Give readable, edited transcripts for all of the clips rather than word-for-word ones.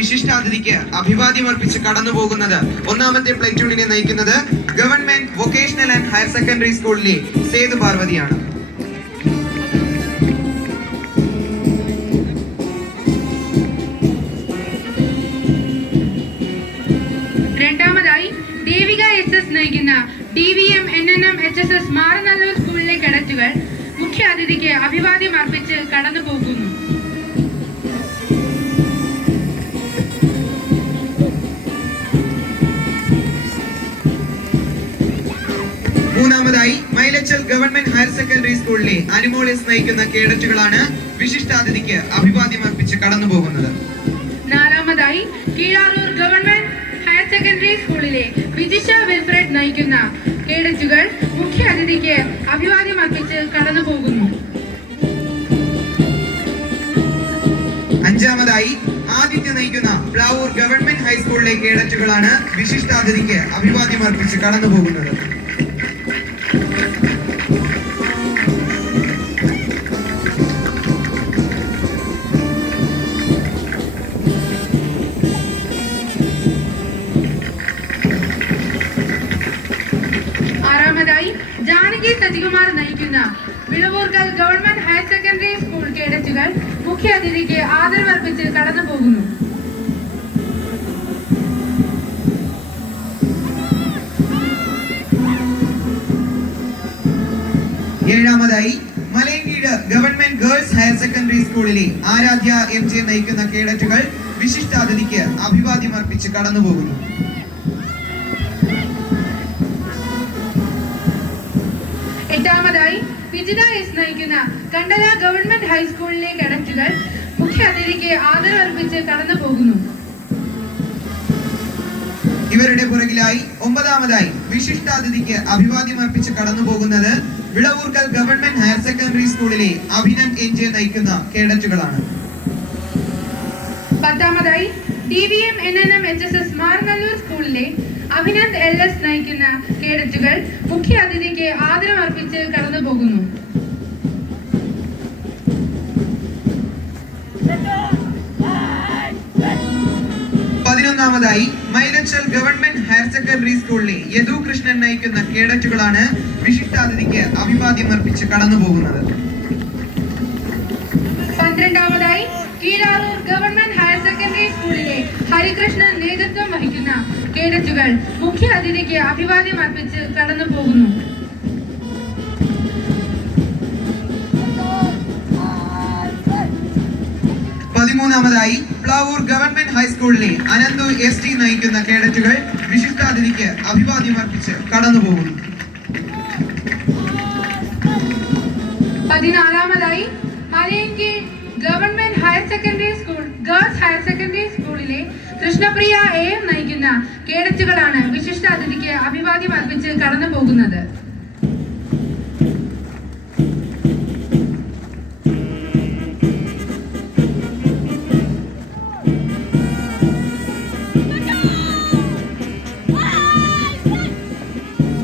വിശിഷ്ടാതിഥിക്ക് അഭിവാദ്യം അർപ്പിച്ച് കടന്നുപോകുന്നത് ഒന്നാമത്തെ പ്ലറ്റൂണിനെ നയിക്കുന്നത് government vocational and higher secondary സ്കൂളിലെ സേതു പാർവതിയാണ്. രണ്ടാമതായി ദേവിക SS നയിക്കുന്ന DVM NNM HSS മാറനല്ലൂർ സ്കൂളിലെ കേഡറ്റുകൾ മുഖ്യ അതിഥിക്ക് അഭിവാദ്യം അർപ്പിച്ച് കടന്നു പോകുന്നു. മൂന്നാമതായി മൈലച്ചൽ ഗവൺമെന്റ് ഹയർ സെക്കൻഡറി സ്കൂളിലെ അനുമോളിസ് നയിക്കുന്ന കേഡറ്റുകളാണ് വിശിഷ്ടാതിഥിക്ക് അഭിവാദ്യം അർപ്പിച്ച് കടന്നു പോകുന്നത്. നാലാമതായി കീഴാറൂർ ഗവൺമെന്റ് ഹയർ സെക്കൻഡറി സ്കൂളിലെ വിജിഷ വിൽഫ്രഡ് നയിക്കുന്ന കേഡറ്റുകൾ മുഖ്യ അതിഥിക്ക് അഭിവാദ്യം അർപ്പിച്ച് കടന്നു പോകുന്നു. അഞ്ചാമതായി ആദിത്യ നയിക്കുന്ന പ്ലാവൂർ ഗവൺമെന്റ് ഹൈസ്കൂളിലെ കേഡറ്റുകളാണ് വിശിഷ്ടാതിഥിക്ക് അഭിവാദ്യം അർപ്പിച്ച് കടന്നു പോകുന്നത്. ആറാമതായി ജാനകി സജികുമാർ നയിക്കുന്ന Vilavoorkal government higher secondary school കേഡറ്റുകൾ മുഖ്യ അതിഥിക്ക് ആദരവർപ്പിച്ച് കടന്നു പോകുന്നു. ഏഴാമതായി Malayinkeezh government girls higher secondary സ്കൂളിലെ ആരാധ്യ MJ നയിക്കുന്ന കേഡറ്റുകൾ വിശിഷ്ടാതിഥിക്ക് അഭിവാദ്യം അർപ്പിച്ച് കടന്നു പോകുന്നു. എട്ടാമതായി വിജിത S നയിക്കുന്ന കണ്ടല ഗവൺമെന്റ് ഹൈസ്കൂളിലെ കേഡറ്റുകൾ മുഖ്യ അതിഥിക്ക് ആദരവർപ്പിച്ച് കടന്നു പോകുന്നു. ഇവരുടെ പുറകിലായി ഒമ്പതാമതായി വിശിഷ്ടാതിഥിക്ക് അഭിവാദ്യം അർപ്പിച്ച് കടന്നു പോകുന്നത് വിളവൂർക്കൽ ഗവൺമെന്റ് ഹയർ സെക്കൻഡറി സ്കൂളിലെ അഭിനന്ദ് NJ നയിക്കുന്ന കേഡറ്റുകളാണ്. പത്താമതായി DVM NNM HSS മാറനല്ലൂർ സ്കൂളിലെ അഭിനന്ദ് LS നയിക്കുന്ന കേഡറ്റുകൾ മുഖ്യ അതിഥിക്ക് ആദരമർപ്പിച്ച് കടന്നു പോകുന്നു. പതിനൊന്നാമതായി മൈലച്ചൽ ഗവൺമെന്റ് ഹയർ സെക്കൻഡറി സ്കൂളിലെ യദു കൃഷ്ണൻ നയിക്കുന്ന കേഡറ്റുകളാണ് വിശിഷ്ടാതിഥിക്ക് അഭിവാദ്യം അർപ്പിച്ച് കടന്നു പോകുന്നത്. പന്ത്രണ്ടാമതായി കീഴാറൂർ ഗവൺമെന്റ് ഹയർ സെക്കൻഡറി സ്കൂളിലെ ഹരികൃഷ്ണൻ നേതൃത്വം വഹിക്കുന്ന കേഡറ്റുകൾ മുഖ്യ അതിഥിക്ക് അഭിവാദ്യം അർപ്പിച്ച് കടന്നു പോകുന്നു. പതിമൂന്നാമതായി പ്ലാവൂർ ഗവൺമെന്റ് ഹൈസ്കൂളിലെ അനന്തു ST നയിക്കുന്ന കേഡറ്റുകൾ വിശിഷ്ടാതിഥിക്ക് അഭിവാദ്യം അർപ്പിച്ച് കടന്നു പോകുന്നു. പതിനാലാമതായി Malayinkeezh government higher secondary school girls higher secondary സ്കൂളിലെ കൃഷ്ണപ്രിയ AM നയിക്കുന്ന കേഡറ്റുകളാണ് വിശിഷ്ടാതിഥിക്ക് അഭിവാദ്യം അർപ്പിച്ച് കടന്നു പോകുന്നത്.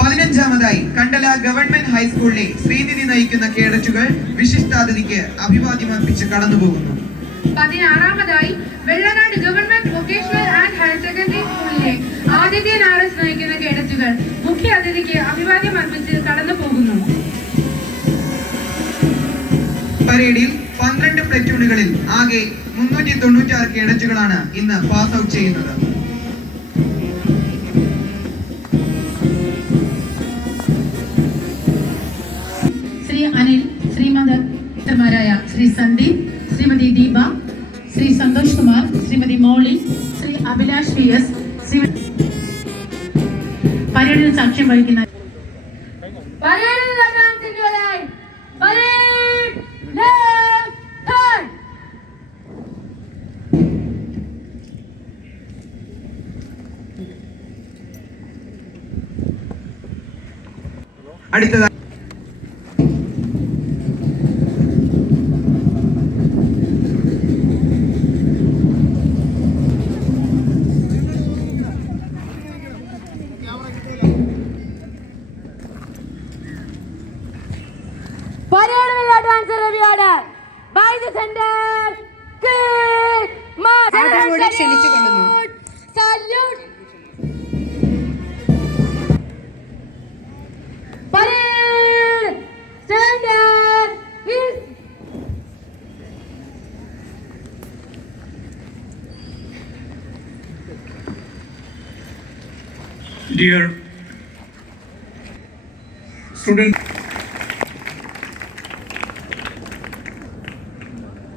പതിനഞ്ചാമതായി കണ്ടല ഗവൺമെന്റ് ഹൈസ്കൂളിലെ ശ്രീനിധി നയിക്കുന്ന കേഡറ്റുകൾ വിശിഷ്ടാതിഥിക്ക് അഭിവാദ്യം അർപ്പിച്ച് കടന്നു പോകുന്നു. പതിനാറാമതായി Vellanad government vocational and higher secondary സ്കൂളിലെ ആദിത്യൻ RS നയിക്കുന്ന കേഡറ്റുകൾ മുഖ്യ അതിഥിക്ക് അഭിവാദ്യം അർപ്പിച്ച് കടന്നു പോകുന്നു. പരേഡിൽ 12 പ്ലറ്റൂണുകളിൽ ആകെ 396 കേഡറ്റുകളാണ് ഇന്ന് പാസ് ഔട്ട് ചെയ്യുന്നത്. ശ്രീ അനിൽ, ശ്രീമതിമാരായ ശ്രീ സന്ദീപ്, ശ്രീമതി ദീപ, ശ്രീ സന്തോഷ് കുമാർ, ശ്രീമതി മോളി, ശ്രീ അഭിലാഷ് VS, പരേഡിൽ സാക്ഷ്യം വഹിക്കുന്ന അടുത്തതായി Parade will advance the review order by the center. Kick march. ക്ഷണിച്ചുകൊള്ളുന്നു. Dear students,